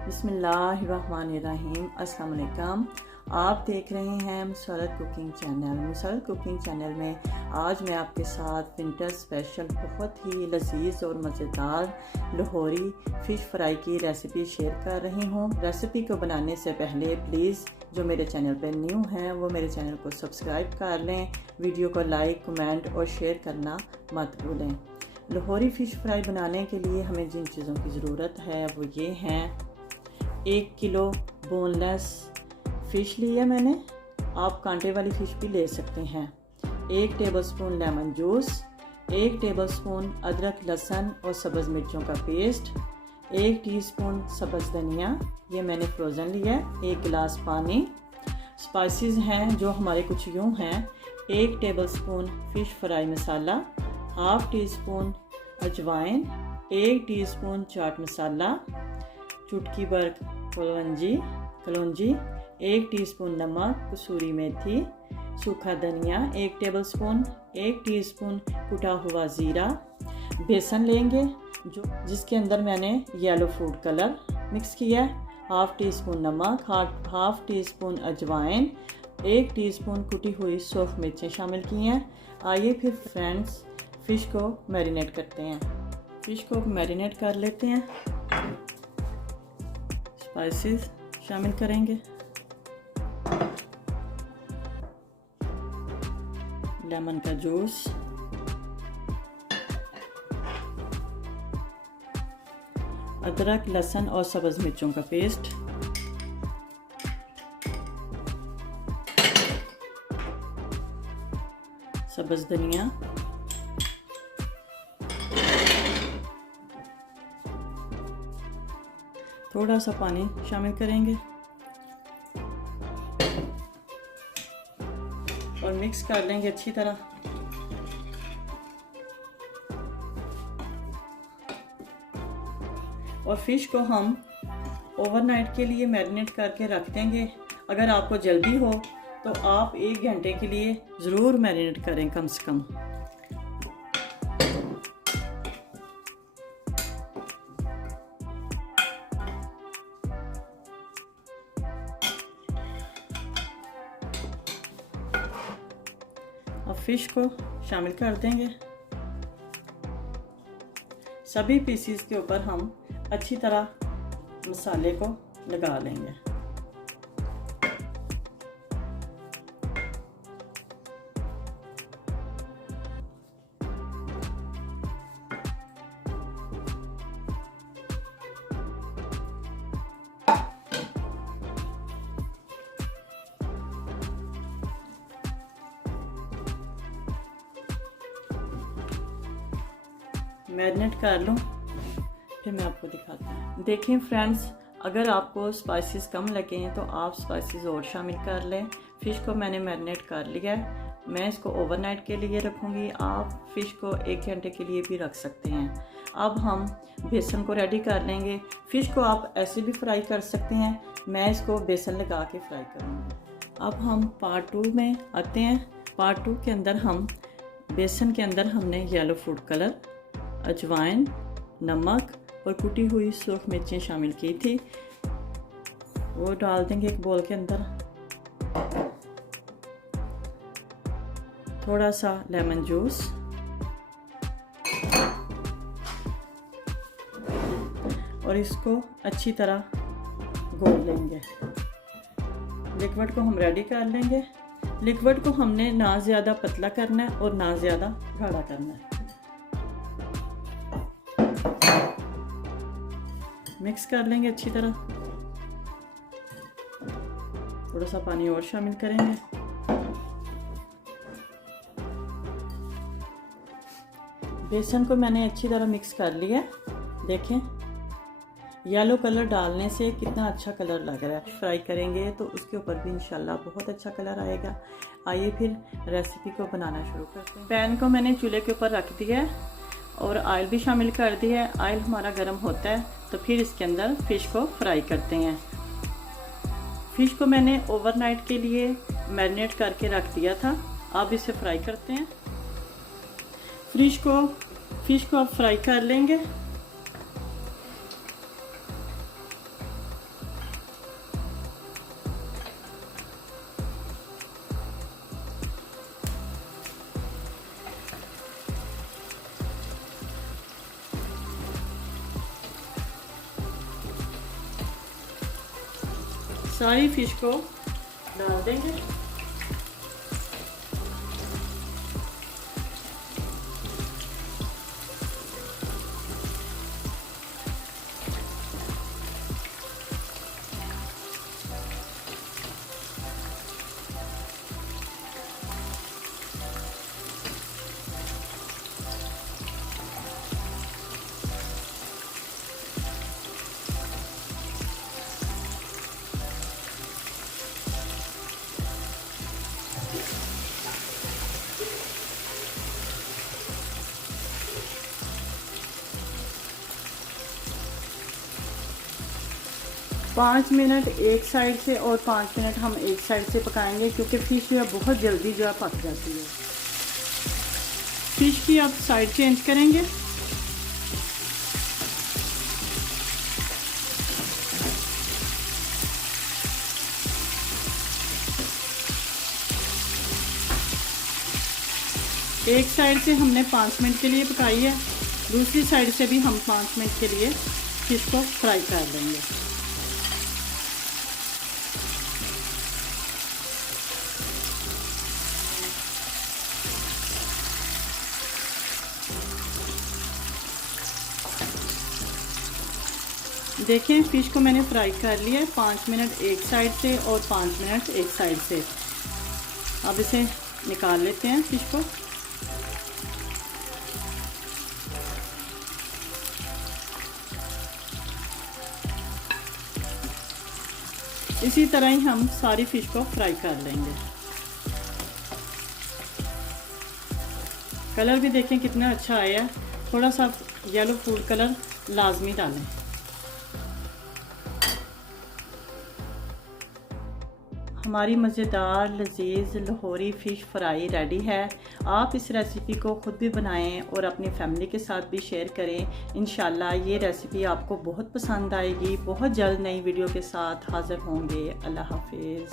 बिस्मिल्लाहिर्रहमानिर्रहीम। अस्सलाम वालेकुम। आप देख रहे हैं Musarrat cooking channel. Musarrat cooking channel में आज मैं आपके साथ विंटर स्पेशल बहुत ही लजीज और मज़ेदार लाहौरी फ़िश फ्राई की रेसिपी शेयर कर रही हूँ। रेसिपी को बनाने से पहले प्लीज़ जो मेरे चैनल पर न्यू हैं वो मेरे चैनल को सब्सक्राइब कर लें, वीडियो को लाइक, कमेंट और शेयर करना मत भूलें। लाहौरी फ़िश फ्राई बनाने के लिए हमें जिन चीज़ों की ज़रूरत है वो ये हैं। 1 किलो बोनलेस फ़िश लिया मैंने, आप कांटे वाली फ़िश भी ले सकते हैं। 1 टेबलस्पून लेमन जूस, 1 टेबलस्पून अदरक, लहसुन और सब्ज़ मिर्चों का पेस्ट, 1 टीस्पून सब्ज़ धनिया, ये मैंने फ्रोज़न लिया है, 1 गिलास पानी। स्पाइसेस हैं जो हमारे कुछ यूँ हैं। 1 टेबलस्पून फ़िश फ्राई मसाला, हाफ़ टी स्पून अजवाइन, 1 टीस्पून चाट मसाला, चुटकी भर कलौंजी, 1 टीस्पून नमक, कसूरी मेथी, सूखा धनिया 1 टेबलस्पून, 1 टीस्पून कुटा हुआ ज़ीरा। बेसन लेंगे जिसके अंदर मैंने येलो फूड कलर मिक्स किया है, हाफ़ टी स्पून नमक, हाफ़ टी स्पून अजवाइन, 1 टीस्पून कुटी हुई सौंफ मिर्चें शामिल की हैं। आइए फिर फ्रेंड्स फ़िश को मैरिनेट करते हैं। फ़िश को मैरिनेट कर लेते हैं। स्पाइसेस शामिल करेंगे, लेमन का जूस, अदरक, लहसुन और सब्ज़ मिर्चों का पेस्ट, सब्ज़ धनिया, थोड़ा सा पानी शामिल करेंगे और मिक्स कर लेंगे अच्छी तरह। और फ़िश को हम ओवरनाइट के लिए मैरिनेट करके रख देंगे। अगर आपको जल्दी हो तो आप 1 घंटे के लिए ज़रूर मैरिनेट करें कम से कम। अब फ़िश को शामिल कर देंगे। सभी पीसीस के ऊपर हम अच्छी तरह मसाले को लगा लेंगे। मैरिनेट कर लूँ फिर मैं आपको दिखाती हूँ। देखें फ्रेंड्स, अगर आपको स्पाइसेस कम लगे हैं तो आप स्पाइसेस और शामिल कर लें। फ़िश को मैंने मैरिनेट कर लिया है, मैं इसको ओवरनाइट के लिए रखूँगी। आप फ़िश को 1 घंटे के लिए भी रख सकते हैं। अब हम बेसन को रेडी कर लेंगे। फ़िश को आप ऐसे भी फ्राई कर सकते हैं, मैं इसको बेसन लगा के फ्राई करूँगी। अब हम पार्ट 2 में आते हैं। पार्ट 2 के अंदर हम बेसन के अंदर हमने येलो फूड कलर, अजवाइन, नमक और कुटी हुई सौंफ मिर्चें शामिल की थी, वो डाल देंगे एक बोल के अंदर। थोड़ा सा लेमन जूस और इसको अच्छी तरह घोल लेंगे। लिक्विड को हम रेडी कर लेंगे। लिक्विड को हमने ना ज़्यादा पतला करना है और ना ज़्यादा गाढ़ा करना है। मिक्स कर लेंगे अच्छी तरह। थोड़ा सा पानी और शामिल करेंगे। बेसन को मैंने अच्छी तरह मिक्स कर लिया। देखें येलो कलर डालने से कितना अच्छा कलर लग रहा है। फ्राई करेंगे तो उसके ऊपर भी इंशाल्लाह बहुत अच्छा कलर आएगा। आइए फिर रेसिपी को बनाना शुरू करते हैं। पैन को मैंने चूल्हे के ऊपर रख दिया है और ऑयल भी शामिल कर दिया है। ऑयल हमारा गर्म होता है तो फिर इसके अंदर फ़िश को फ्राई करते हैं। फ़िश को मैंने ओवरनाइट के लिए मैरिनेट करके रख दिया था। अब इसे फ्राई करते हैं। फ़िश को अब फ्राई कर लेंगे। सारी फिश को डाल देंगे। पाँच मिनट एक साइड से और 5 मिनट हम एक साइड से पकाएंगे, क्योंकि फ़िश जो है बहुत जल्दी जो है पक जाती है। फ़िश की आप साइड चेंज करेंगे। एक साइड से हमने 5 मिनट के लिए पकाई है, दूसरी साइड से भी हम 5 मिनट के लिए फ़िश को फ्राई कर लेंगे। देखें, फ़िश को मैंने फ्राई कर लिया है 5 मिनट एक साइड से और 5 मिनट एक साइड से। अब इसे निकाल लेते हैं फ़िश को। इसी तरह ही हम सारी फ़िश को फ्राई कर लेंगे। कलर भी देखें कितना अच्छा आया है। थोड़ा सा येलो फूड कलर लाजमी डालें। हमारी मज़ेदार लजीज लाहौरी फ़िश फ्राई रेडी है। आप इस रेसिपी को ख़ुद भी बनाएं और अपनी फैमिली के साथ भी शेयर करें। इंशाल्लाह ये रेसिपी आपको बहुत पसंद आएगी। बहुत जल्द नई वीडियो के साथ हाज़िर होंगे। अल्लाह हाफिज़।